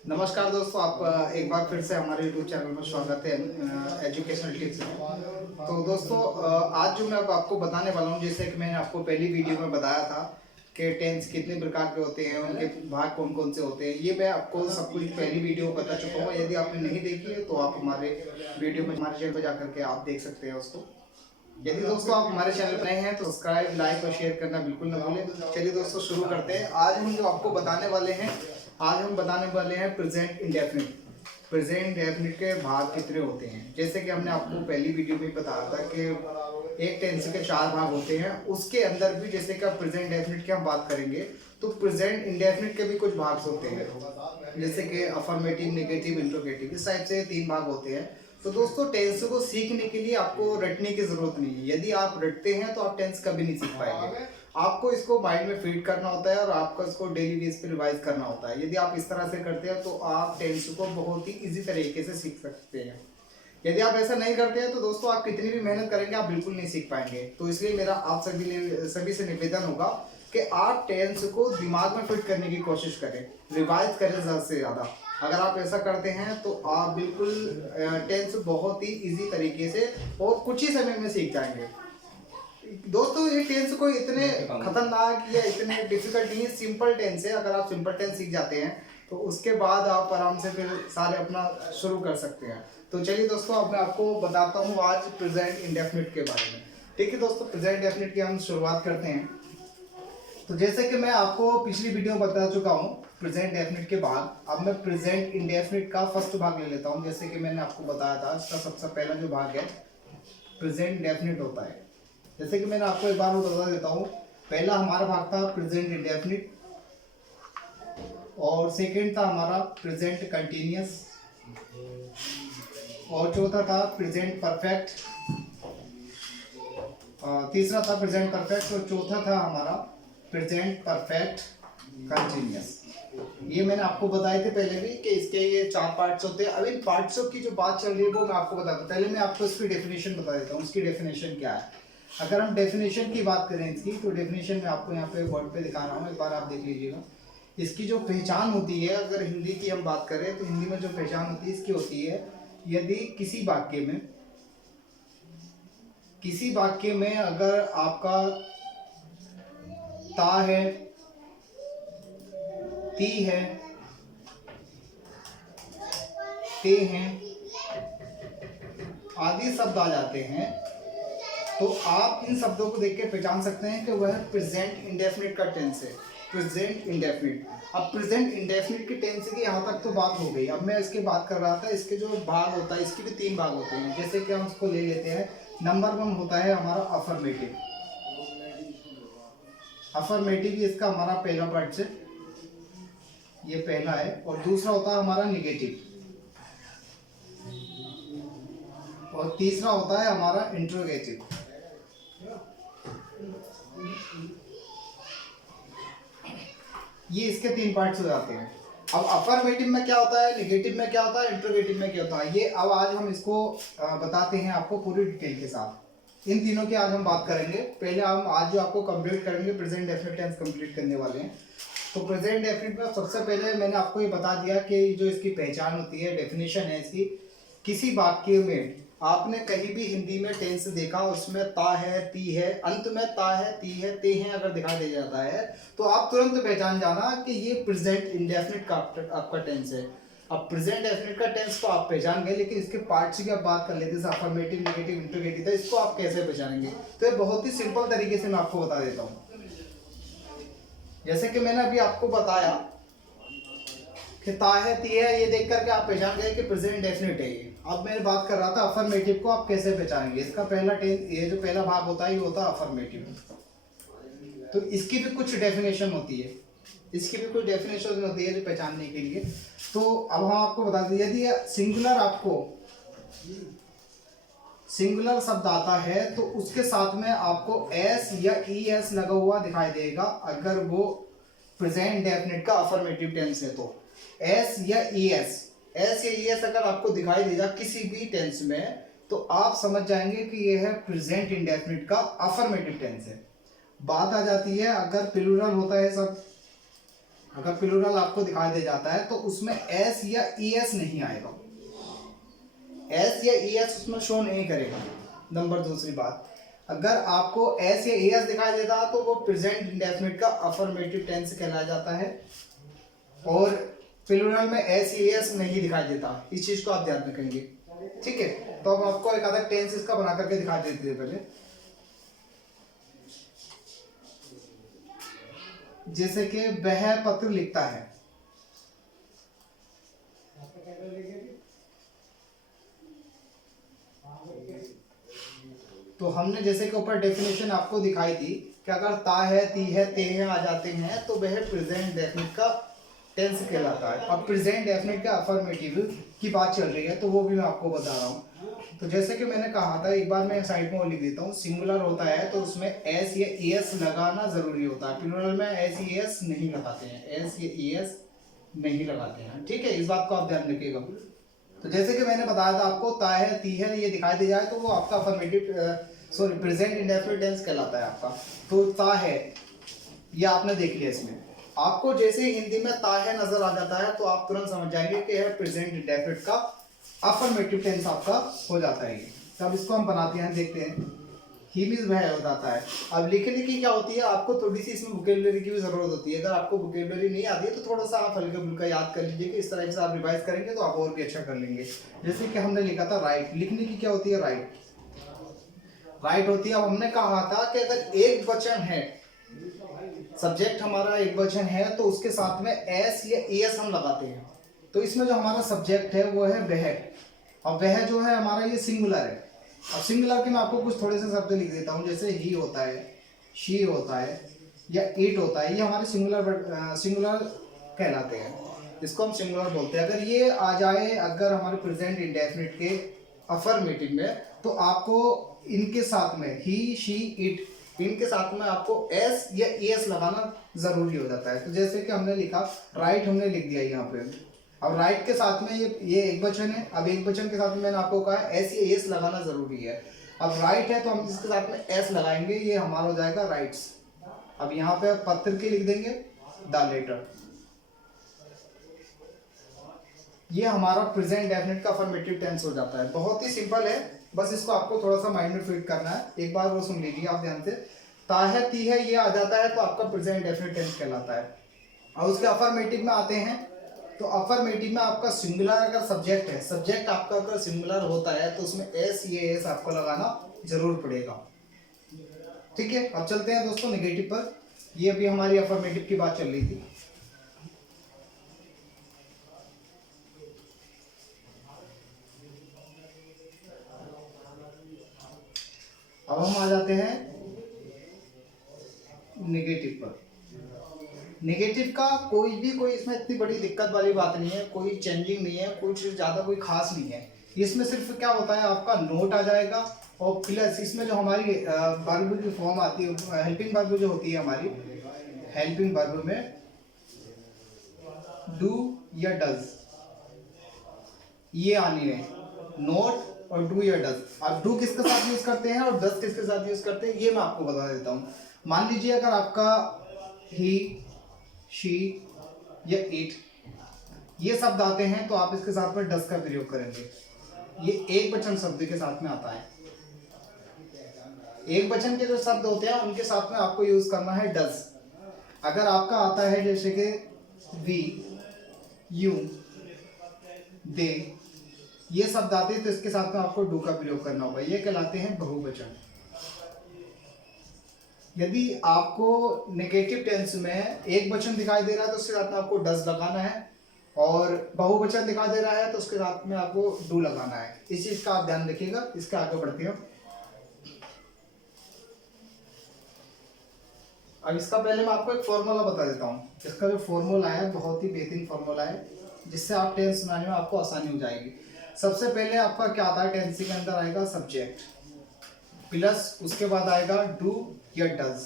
नमस्कार दोस्तों, आप एक बार फिर से हमारे YouTube चैनल में स्वागत है एजुकेशनल टिप्स में। तो दोस्तों, आज जो मैं अब आपको बताने वाला हूँ, जैसे कि मैंने आपको पहली वीडियो में बताया था कि टेंस कितने प्रकार के होते हैं, उनके भाग कौन कौन से होते हैं, ये मैं आपको सब कुछ पहली वीडियो में बता चुका हूँ। यदि आपने नहीं देखी है तो आप हमारे वीडियो में हमारे चैनल पर जाकर के आप देख सकते हैं उसको। यदि दोस्तों आप हमारे चैनल पर नए हैं तो सब्सक्राइब, लाइक और शेयर करना बिल्कुल ना भूलें। चलिए दोस्तों, शुरू करते हैं। आज हम जो आपको बताने वाले हैं, आज हम बताने वाले हैं प्रेजेंट इंडेफिनिट। प्रेजेंट इंडेफिनिट के भाग कितने होते हैं। जैसे कि हमने आपको पहली वीडियो में बताया था कि एक टेंस के 4 भाग होते हैं। उसके अंदर भी जैसे कि प्रेजेंट इंडेफिनिट की हम बात करेंगे तो प्रेजेंट इंडेफिनिट के भी कुछ भाग होते हैं, जैसे कि अफर्मेटिव, नेगेटिव, इंट्रोगेटिव, इस टाइप से 3 भाग होते हैं। तो दोस्तों, टेंस को सीखने के लिए आपको रटने की जरूरत नहीं है। यदि आप रटते हैं तो आप टेंस कभी नहीं सीख पाएंगे। आपको इसको माइंड में फीड करना होता है और आपको इसको डेली बेस पे रिवाइज करना होता है। यदि आप इस तरह से करते हैं तो आप टेंस को बहुत ही इजी तरीके से सीख सकते हैं। यदि आप ऐसा नहीं करते हैं तो दोस्तों, आप कितनी भी मेहनत करेंगे आप बिल्कुल नहीं सीख पाएंगे। तो इसलिए मेरा आप सभी से निवेदन होगा कि आप टेंस को दिमाग में फिट करने की कोशिश करें, रिवाइज करें ज़्यादा से ज़्यादा। अगर आप ऐसा करते हैं तो आप बिल्कुल टेंस बहुत ही इजी तरीके से और कुछ ही समय में सीख जाएंगे। दोस्तों, ये टेंस कोई इतने खतरनाक या इतने डिफिकल्ट नहीं है, सिंपल टेंस है। अगर आप सिंपल टेंस सीख जाते हैं तो उसके बाद आप आराम से फिर सारे अपना शुरू कर सकते हैं। तो चलिए दोस्तों, अब मैं आपको बताता हूँ आज प्रेजेंट इंडेफिनिट के बारे में। ठीक है दोस्तों, प्रेजेंट इंडेफिनिट की हम शुरुआत करते हैं। तो जैसे कि मैं आपको पिछली वीडियो में बता चुका हूँ प्रेजेंट डेफिनिट के भाग, अब मैं प्रेजेंट इंडेफिनिट का फर्स्ट भाग ले लेता हूँ। जैसे कि मैंने आपको बताया था, इसका सबसे पहला जो भाग है प्रेजेंट डेफिनिट होता है। जैसे कि मैंने आपको एक बार वो बता देता हूँ। पहला हमारा भाग था प्रेजेंट इंडेफिनिट, और सेकंड था हमारा प्रेजेंट कंटिन्यूअस, और चौथा था प्रेजेंट परफेक्ट, तीसरा था प्रेजेंट परफेक्ट, और चौथा था हमारा प्रेजेंट परफेक्ट कंटिन्यूअस। ये मैंने आपको बताए थे पहले भी कि इसके ये 4 पार्ट्स होते हैं। अब इन पार्ट्सों की जो बात चल रही है वो मैं आपको बताता हूँ। पहले मैं आपको इसकी डेफिनेशन बता देता हूँ, इसकी डेफिनेशन क्या है। अगर हम डेफिनेशन की बात करें इसकी, तो डेफिनेशन में आपको यहाँ पे बोर्ड पे दिखा रहा हूँ, एक बार आप देख लीजिएगा। इसकी जो पहचान होती है, अगर हिंदी की हम बात करें तो हिंदी में जो पहचान होती है इसकी होती है, यदि किसी वाक्य में अगर आपका ता है, ती है, ते हैं आदि शब्द आ जाते हैं, तो आप इन शब्दों को देख के पहचान सकते हैं कि वह प्रेजेंट इंडेफिनिट का टेंस है। Present indefinite. अब प्रेजेंट इंडेफिनिट की टेंस की यहाँ तक तो बात हो गई। अब मैं इसकी बात कर रहा था, इसके जो भाग होता है, इसके भी 3 भाग होते हैं। जैसे कि हम इसको ले लेते हैं। नंबर 1 होता है हमारा अफर्मेटिव। अफर्मेटिव ही इसका हमारा पहला पार्ट है, ये पहला है। और दूसरा होता है हमारा निगेटिव, और तीसरा होता है हमारा इंट्रोगेटिव। ये इसके 3 पार्ट्स हो जाते हैं। अब अफर्मेटिव में क्या होता है, निगेटिव में क्या होता है, इंट्रोगेटिव में क्या होता है, ये अब आज हम इसको बताते हैं आपको पूरी डिटेल के साथ। इन तीनों की आज हम बात करेंगे। पहले हम आज जो आपको कंप्लीट करेंगे प्रेजेंट डेफिनिट टेंस कंप्लीट करने वाले हैं। तो प्रेजेंट डेफिनिट में सबसे पहले मैंने आपको ये बता दिया कि जो इसकी पहचान होती है, डेफिनेशन है इसकी। किसी वाक्य में आपने कहीं भी हिंदी में टेंस देखा, उसमें ता है, ती है, अंत में ता है, ती है, ते हैं अगर दिखाई दे जाता है, तो आप तुरंत पहचान जाना कि ये प्रेजेंट इंडेफिनिट का आपका टेंस है। अब प्रेजेंट डेफिनिट का टेंस तो आप पहचान गए, लेकिन इसके पार्ट्स की आप बात कर लेते हैं, अफर्मेटिव, नेगेटिव, इंट्रोगेटिव, तो इसको आप कैसे पहचानेंगे। तो ये बहुत ही सिंपल तरीके से मैं आपको बता देता हूँ। जैसे कि मैंने अभी आपको बताया कि ता है, ती है, ये देख करके आप पहचान गए कि प्रेजेंट डेफिनिट है ये। अब मैं बात कर रहा था अफर्मेटिव को आप कैसे पहचानेंगे। इसका पहला टेंस, ये जो पहला भाग होता है, ये होता है अफर्मेटिव। तो इसकी भी कुछ डेफिनेशन होती है, इसकी भी कुछ डेफिनेशन होती है जो पहचानने के लिए। तो अब हम आपको बता दें, यदि आपको सिंगुलर शब्द आता है तो उसके साथ में आपको एस या ई एस लगा हुआ दिखाई देगा, अगर वो प्रेजेंट डेफिनिट का अफर्मेटिव टेंस है। तो एस या ई एस अगर आपको दिखाई देगा किसी भी टेंस में, तो आप समझ जाएंगे कि यह है प्रेजेंट इंडेफिनिट का अफर्मेटिव टेंस है। बात आ जाती है अगर प्लूरल होता है सब, अगर प्लूरल आपको दिखाई दे जाता है तो उसमें एस या ई एस नहीं आएगा, एस या ई एस उसमें शो नहीं करेगा। नंबर दूसरी बात, अगर आपको एस या ई एस दिखाई देता है तो वो प्रेजेंट इंडेफिनिट का अफर्मेटिव टेंस कहलाया जाता है, और प्लूरल में एस या ई एस नहीं दिखाई देता, इस चीज को आप ध्यान रखेंगे। ठीक है, तो अब आपको एक आधा टेंस इसका बना करके दिखा देते हैं पहले। जैसे कि वह पत्र लिखता है, तो हमने जैसे कि ऊपर डेफिनेशन आपको दिखाई थी कि अगर ता है, ती है, ते है आ जाते हैं तो वह प्रेजेंट डेफिनिट का टेंस कहलाता है। अब प्रेजेंट डेफिनिट का अफर्मेटिव की बात चल रही है तो वो भी मैं आपको बता रहा हूँ। तो जैसे कि मैंने कहा था, एक बार मैं साइड में और लिख देता हूँ, सिंगुलर होता है तो उसमें एस या ई एस लगाना जरूरी होता है, प्लूरल में एस ई एस नहीं लगाते हैं, एस या ई एस नहीं लगाते हैं। ठीक है, इस बात को आप ध्यान रखिएगा। तो जैसे कि मैंने बताया था आपको, ता है, ती है, ये दिखाई दे जाए तो वो आपका affirmative sorry present indefinite tense कहलाता है आपका। तो ता है, ये आपने देख लिया। इसमें आपको जैसे ही हिंदी में ता है नजर आ जाता है तो आप तुरंत समझ जाएंगे कि यह प्रेजेंट इंडेफिनिट का अफर्मेटिव टेंस आपका हो जाता है। तो अब इसको हम बनाते हैं, देखते हैं। ही मींस वह हो जाता है। अब लिखने की क्या होती है, आपको थोड़ी सी इसमें वोकैबुलरी की भी जरूरत होती है। अगर आपको वोकैबुलरी नहीं आती है तो थोड़ा सा आप हल्का फुल्का याद कर लीजिए कि इस तरह से आप रिवाइज करेंगे तो आप और भी अच्छा कर लेंगे। जैसे कि हमने लिखा था राइट, लिखने की क्या होती है, राइट, राइट होती है। अब हमने कहा था कि अगर एक वचन है, सब्जेक्ट हमारा एक वचन है, तो उसके साथ में एस या एस हम लगाते हैं। तो इसमें जो हमारा सब्जेक्ट है वो है वह, और वह जो है हमारा ये सिंगुलर है। अब सिंगुलर के मैं आपको कुछ थोड़े से शब्द लिख देता हूँ, जैसे ही होता है, शी होता है, या इट होता है, ये हमारे सिंगुलर कहलाते हैं, इसको हम सिंगुलर बोलते हैं। अगर ये आ जाए अगर हमारे प्रेजेंट इंडेफिनिट के अफर्मेटिव में, तो आपको इनके साथ में ही, शी, इट, इनके साथ में आपको एस या एस लगाना जरूरी हो जाता है। तो जैसे कि हमने लिखा राइट, हमने लिख दिया यहाँ पे। अब राइट के साथ में ये एक वचन है, अब एक वचन के साथ में मैंने आपको कहा एस या एस लगाना जरूरी है। अब राइट है तो हम इसके साथ में एस लगाएंगे, ये हमारा हो जाएगा राइट्स। अब यहाँ पे पत्र के लिख देंगे द लेटर, ये हमारा प्रेजेंट डेफिनेट का अफर्मेटिव टेंस हो जाता है। बहुत ही सिंपल है, बस इसको आपको थोड़ा सा माइंड में फिट करना है। एक बार वो सुन लीजिए आप ध्यान से। ता है, ती है, ये आ जाता है तो आपका प्रेजेंट डेफिनेट टेंस कहलाता है। और उसके अफर्मेटिव में आते हैं, तो अफर्मेटिव में आपका सिंगुलर अगर सब्जेक्ट है, सब्जेक्ट आपका अगर सिंगुलर होता है तो उसमें एस ये एस आपको लगाना जरूर पड़ेगा। ठीक है, अब चलते हैं दोस्तों नेगेटिव पर। ये अभी हमारी अफर्मेटिव की बात चल रही थी। अब हम आ जाते हैं नेगेटिव पर। नेगेटिव का कोई इसमें इतनी बड़ी दिक्कत वाली बात नहीं है, कोई चेंजिंग नहीं है, कुछ ज़्यादा कोई खास नहीं है। इसमें सिर्फ क्या होता है, आपका नोट आ जाएगा, और प्लस इसमें जो हमारी वर्ब की फॉर्म आती है, हेल्पिंग वर्ब जो होती है हमारी, हेल्पिंग वर्ब में डू या डज, ये आनी है, नोट और डू या डज। आप डू किसके साथ यूज करते हैं और डज किसके साथ यूज करते हैं, ये मैं आपको बता देता हूँ। मान लीजिए अगर आपका ही, शी या इट ये शब्द आते हैं तो आप इसके साथ में डज का प्रयोग करेंगे। ये एक वचन शब्द के साथ में आता है। एक वचन के जो शब्द होते हैं उनके साथ में आपको यूज करना है डज। अगर आपका आता है जैसे कि वी, यू, दे, ये शब्द आते हैं तो इसके साथ में आपको डू का प्रयोग करना होगा, ये कहलाते हैं बहुवचन। यदि आपको नेगेटिव टेंस में एक वचन दिखाई दे रहा है तो उसके साथ में आपको डज लगाना है, और बहुवचन दिखाई दे रहा है तो उसके साथ में आपको डू लगाना है। इस चीज का आप ध्यान रखिएगा। इसके आगे बढ़ते हैं। अब इसका पहले मैं आपको एक फॉर्मूला बता देता हूँ। इसका जो फॉर्मूला है बहुत ही बेहतरीन फॉर्मूला है, जिससे आप टेंस बनाने में आपको आसानी हो जाएगी। सबसे पहले आपका क्या आता है, टेंस के अंदर आएगा सब्जेक्ट, प्लस उसके बाद आएगा डू या डज,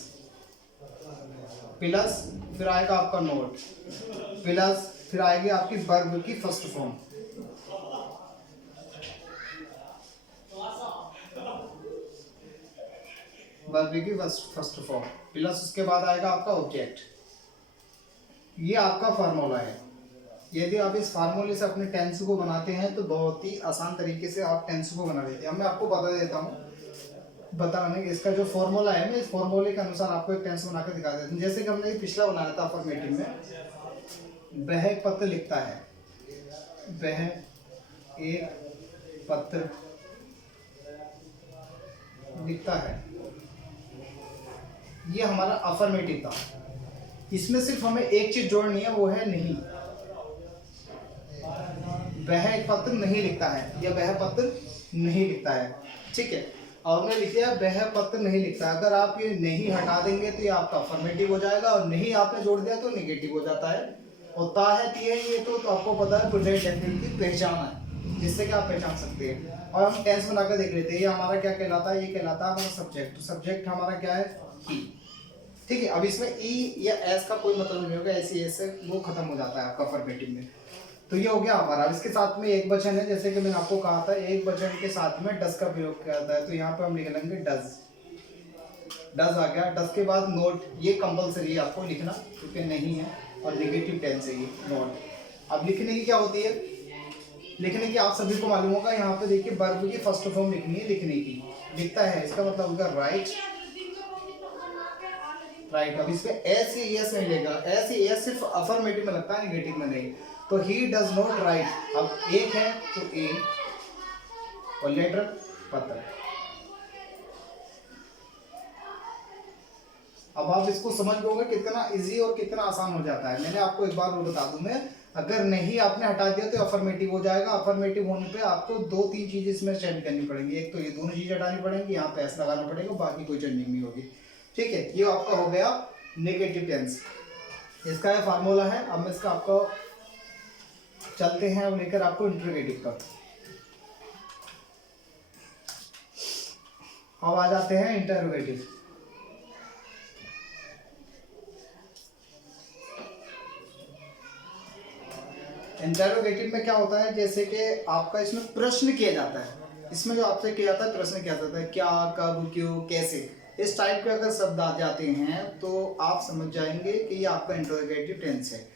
प्लस फिर आएगा आपका नोट, प्लस फिर आएगी आपकी वर्ब की फर्स्ट फॉर्म, वर्ब की फर्स्ट फॉर्म, प्लस उसके बाद आएगा आपका ऑब्जेक्ट, ये आपका फार्मूला है। यदि आप इस फार्मूले से अपने टेंस को बनाते हैं तो बहुत ही आसान तरीके से आप टेंस को बना लेते हैं। अब मैं आपको बता देता हूँ, बताने कि इसका जो फॉर्मूला है, मैं इस फॉर्मूले के अनुसार आपको एक टेंस बना कर दिखा देता हूँ। जैसे कि हमने ये पिछला बनाया था अफर्मेटिव में, वह एक पत्र लिखता है, वह एक पत्र लिखता है, ये हमारा अफर्मेटिव था। इसमें सिर्फ हमें एक चीज जोड़नी है, वो है नहीं। वह एक पत्र नहीं लिखता है या वह पत्र नहीं लिखता है, ठीक है। और हमने लिख दिया वह पत्र नहीं लिखता। अगर आप ये नहीं हटा देंगे तो ये आपका अफर्मेटिव हो जाएगा, और नहीं आपने जोड़ दिया तो नेगेटिव हो जाता है। होता है ये तो आपको पता है प्रेजेंट डेफिनेट की पहचान है, जिससे कि आप पहचान सकते हैं। और हम टेंस बनाकर देख लेते हैं। ये हमारा क्या कहलाता है, ये कहलाता है हमारा सब्जेक्ट। सब्जेक्ट हमारा क्या है, ही, ठीक है। अब इसमें ई या एस का कोई मतलब नहीं होगा, ऐसी एस से वो खत्म हो जाता है आपका अफर्मेटिव में। तो ये हो गया हमारा। इसके साथ में एक वचन है, जैसे कि मैंने आपको कहा था एक वचन के साथ में डज का प्रयोग किया जाता है, तो यहाँ पे हम लिख लेंगे डज। डज आ गया। डज के बाद नोट, ये कंपलसरी है आपको लिखना क्योंकि नहीं है, और नेगेटिव टेंस है ये नोट। अब लिखने की क्या होती है, लिखने की आप सभी को मालूम होगा। यहाँ पे देखिए वर्ब की फर्स्ट फॉर्म लिखनी है, लिखने की। लिखता है इसका मतलब होगा राइट, राइट। अब इसमें एस या एस नहीं लेगा, एस या एस सिर्फ अफर्मेटिव में लगता है, नेगेटिव में नहीं। तो ही डज नॉट राइट। अब एक है तो ए, और लेटर पत्र। अब आप इसको समझ लोगे कितना इजी और कितना आसान हो जाता है। मैंने आपको एक बार वो बता दूं मैं, अगर नहीं आपने हटा दिया तो अफर्मेटिव हो जाएगा। अफर्मेटिव होने पे आपको 2-3 चीजें इसमें चेंज करनी पड़ेंगी। एक तो ये दोनों चीजें हटानी पड़ेंगी, यहाँ पे एस लगाना पड़ेगा, बाकी कोई चेंजिंग नहीं होगी, ठीक है। ये आपका हो गया नेगेटिव टेंस, इसका ये फार्मूला है। अब मैं इसका आपको चलते हैं अब लेकर आपको इंट्रोगेटिव का। अब आ जाते हैं इंटरोगेटिव। इंटरोगेटिव में क्या होता है, जैसे कि आपका इसमें प्रश्न किया जाता है। इसमें जो आपसे किया जाता है प्रश्न किया जाता है, क्या, कब, क्यों, कैसे। इस टाइप के अगर शब्द आ जाते हैं तो आप समझ जाएंगे कि ये आपका इंटरोगेटिव टेंस है।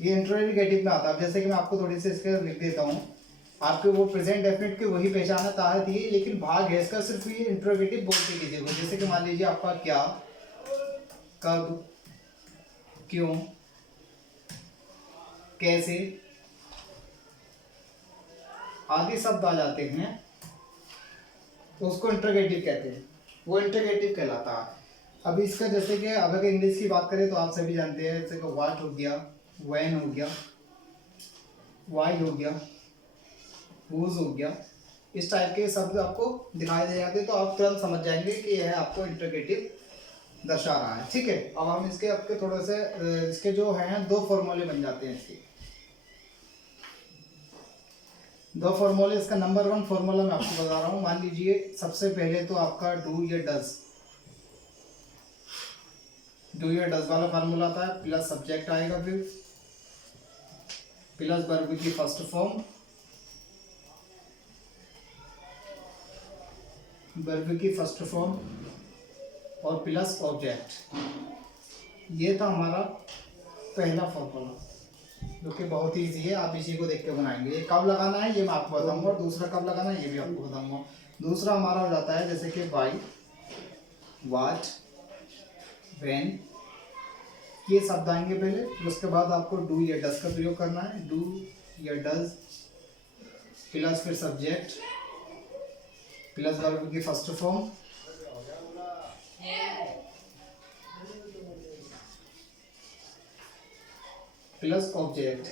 ये इंटरोगेटिव में आता है। जैसे कि मैं आपको थोड़ी सी इसके लिख देता हूँ, आपके वो प्रेजेंट डेफिनेट की वही पहचान है, ताकत ये, लेकिन भाग है इसका सिर्फ ये इंटरोगेटिव बोलते कीजिए। जैसे कि मान लीजिए आपका क्या, कब, क्यों, कैसे आदि शब्द आ जाते हैं तो उसको इंटरोगेटिव कहते हैं, वो इंटरोगेटिव कहलाता है। अभी इसका जैसे कि अगर इंग्लिश की बात करें तो आप सभी जानते हैं, जैसे कि व्हाट हो गया, व्हेन हो गया, व्हाई हो गया, हुज हो गया। इस टाइप के शब्द आपको दिखाई दे जाते हैं तो आप तुरंत समझ जाएंगे कि यह आपको इंटरोगेटिव दर्शा रहा है, ठीक है। अब हम इसके आपके थोड़े से इसके जो हैं 2 फॉर्मूले बन जाते हैं इसके। 2 फॉर्मूले। इसका नंबर 1 फॉर्मूला मैं आपको बता रहा हूँ। मान लीजिए सबसे पहले तो आपका डू या डज, डू या डज वाला फार्मूला आता है, प्लस सब्जेक्ट आएगा, फिर प्लस वर्ब की फर्स्ट फॉर्म, वर्ब की फर्स्ट फॉर्म, और प्लस ऑब्जेक्ट। ये था हमारा पहला फॉर्मूला, जो कि बहुत ही ईजी है। आप इसी को देख के बनाएंगे। ये कब लगाना है ये मैं आपको बताऊंगा, और दूसरा कब लगाना है ये भी आपको बताऊंगा। दूसरा हमारा हो जाता है जैसे कि वाई, वाट, व्हेन, ये शब्द आएंगे पहले। उसके बाद आपको डू या डज का प्रयोग करना है। डू या डज प्लस फिर सब्जेक्ट प्लस वर्ब की फर्स्ट फॉर्म, प्लस ऑब्जेक्ट।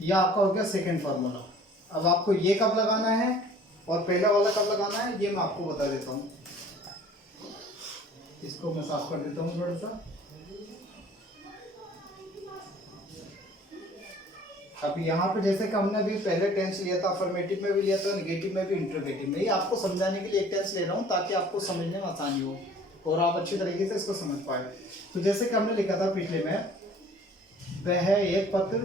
यह आपका हो गया सेकेंड फार्मूला। अब आपको ये कब लगाना है और पहला वाला कब लगाना है ये मैं आपको बता देता हूँ। इसको मैं साफ कर देता हूँ थोड़ा सा। अब यहाँ पे जैसे कि हमने अभी पहले टेंस लिया था, अफर्मेटिव में भी लिया था, नेगेटिव में भी, इंटरोगेटिव में। ये आपको समझाने के लिए एक टेंस ले रहा हूँ ताकि आपको समझने में आसानी हो और आप अच्छी तरीके से इसको समझ पाए। तो जैसे कि हमने लिखा था पिछले में, वह एक पत्र,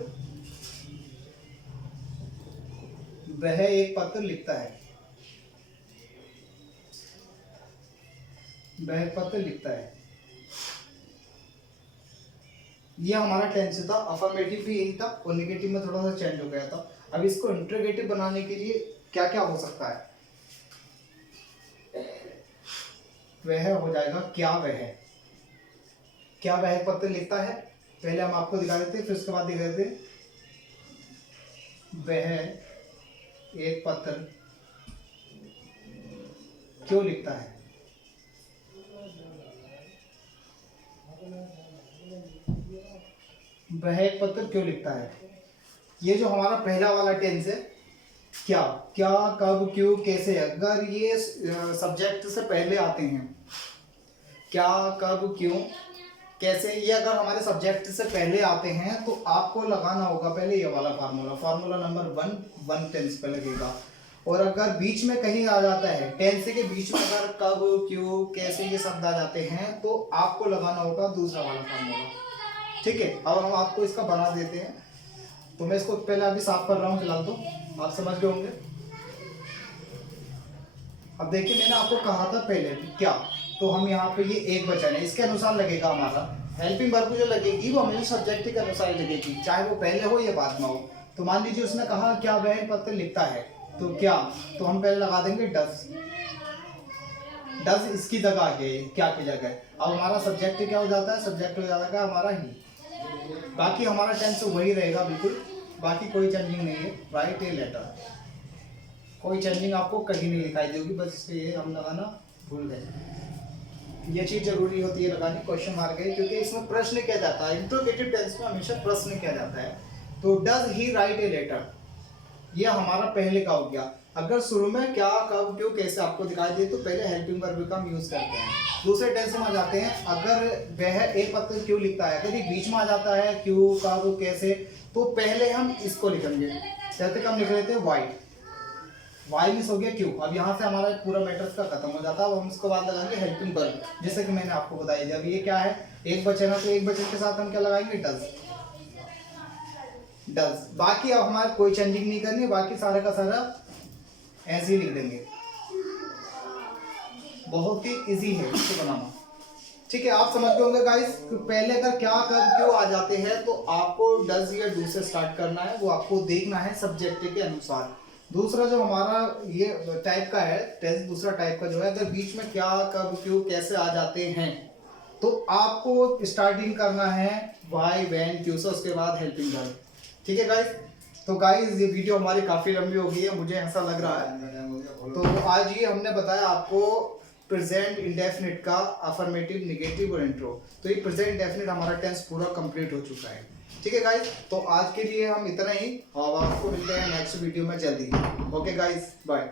वह एक पत्र लिखता है, वह एक पत्र लिखता है। ये हमारा टेंस था, अफर्मेटिव भी यही था और नेगेटिव में थोड़ा सा चेंज हो गया था। अब इसको इंटरोगेटिव बनाने के लिए क्या क्या हो सकता है, वह हो जाएगा क्या वह। क्या वह एक पत्र लिखता है, पहले हम आपको दिखा देते हैं, फिर उसके बाद दिखा देते हैं। वह एक पत्र क्यों लिखता है, वह एक पत्र क्यों लिखता है। ये जो हमारा पहला वाला टेंस है, क्या, क्या, कब, क्यों, कैसे, अगर ये सब्जेक्ट से पहले आते हैं, क्या, कब, क्यों, कैसे, ये अगर हमारे सब्जेक्ट से पहले आते हैं तो आपको लगाना होगा पहले ये वाला फार्मूला नंबर 1 टेंस पे लगेगा। और अगर बीच में कहीं आ जाता है, टेंस के बीच में अगर कब, क्यों, कैसे ये शब्द आ जाते हैं तो आपको लगाना होगा दूसरा वाला फार्मूला। ठीक है, अब हम आपको इसका बना देते हैं। तो मैं इसको पहले अभी साफ कर रहा हूँ फिलहाल, तो आप समझ गए होंगे। अब देखिए, मैंने आपको कहा था पहले क्या, तो हम यहाँ पे ये एक वचन है, इसके अनुसार लगेगा हमारा हेल्पिंग वर्ब जो लगेगी वो हमेशा सब्जेक्ट के अनुसार ही लगेगी, चाहे वो पहले हो या बाद में हो। तो मान लीजिए उसने कहा क्या वह पत्र लिखता है, तो क्या, तो हम पहले लगा देंगे डज। डज इसकी जगह आ गई क्या की जगह। अब हमारा सब्जेक्ट क्या हो जाता है, सब्जेक्ट हो जाता है हमारा ही। बाकी हमारा टेंस वही रहेगा बिल्कुल, बाकी कोई चेंजिंग नहीं है। राइट ए लेटर, कोई चेंजिंग आपको कहीं नहीं दिखाई देगी, बस इसलिए हम लगाना भूल गए। ये चीज जरूरी होती है लगानी, क्वेश्चन मार्क है, क्योंकि इसमें प्रश्न किया जाता है। इंट्रोगेटिव टेंस में हमेशा प्रश्न किया जाता है। तो does he write a letter, ये हमारा पहले का हो गया। अगर शुरू में क्या, कब, क्यों, कैसे आपको दिखाई दे तो पहले हेल्पिंग वर्ब का हम यूज करते हैं। दूसरे टेंस में आ जाते हैं, अगर वह एक पत्र क्यों लिखता है, अगर ये बीच में आ जाता है क्यों, कब, कैसे, तो पहले हम इसको लिखेंगे। जैसे कि हम लिख रहे थे वाई, वाई मिस हो गया क्यों। अब यहाँ से हमारा पूरा मैटर्स का खत्म हो जाता है। अब हम इसको बाद लगाएंगे हेल्पिंग वर्ब, जैसे कि मैंने आपको बताया। जब ये क्या है, एक वचन है, तो एक वचन के साथ हम क्या लगाएंगे, डज। डज, बाकी अब हमारे कोई चेंजिंग नहीं करनी, बाकी सारा का सारा ऐसे ही लिख देंगे। बहुत ही इजी है इसको बनाना। ठीक है, आप समझ गए होंगे गाइस। पहले अगर क्या, कब, क्यों आ जाते हैं तो आपको डज या डू से स्टार्ट करना है, वो आपको देखना है सब्जेक्ट के अनुसार। दूसरा जो हमारा ये टाइप का है टेंस, दूसरा टाइप का जो है, अगर बीच में क्या, कब, क्यों, कैसे आ जाते हैं तो आपको स्टार्टिंग करना है व्हाई, व्हेन, क्यों से, उसके बाद हेल्पिंग वर्ब। ठीक है गाइस। तो गाइस ये वीडियो हमारी काफी लंबी हो गई है, मुझे ऐसा लग रहा है। तो आज ये हमने बताया आपको प्रेजेंट इंडेफिनिट का अफर्मेटिव, नेगेटिव और इंट्रो। तो ये प्रेजेंट इंडेफिनिट हमारा टेंस पूरा कंप्लीट हो चुका है। ठीक है गाइस, तो आज के लिए हम इतना ही, और आपको मिलते हैं नेक्स्ट वीडियो में जल्दी। Okay guys, bye.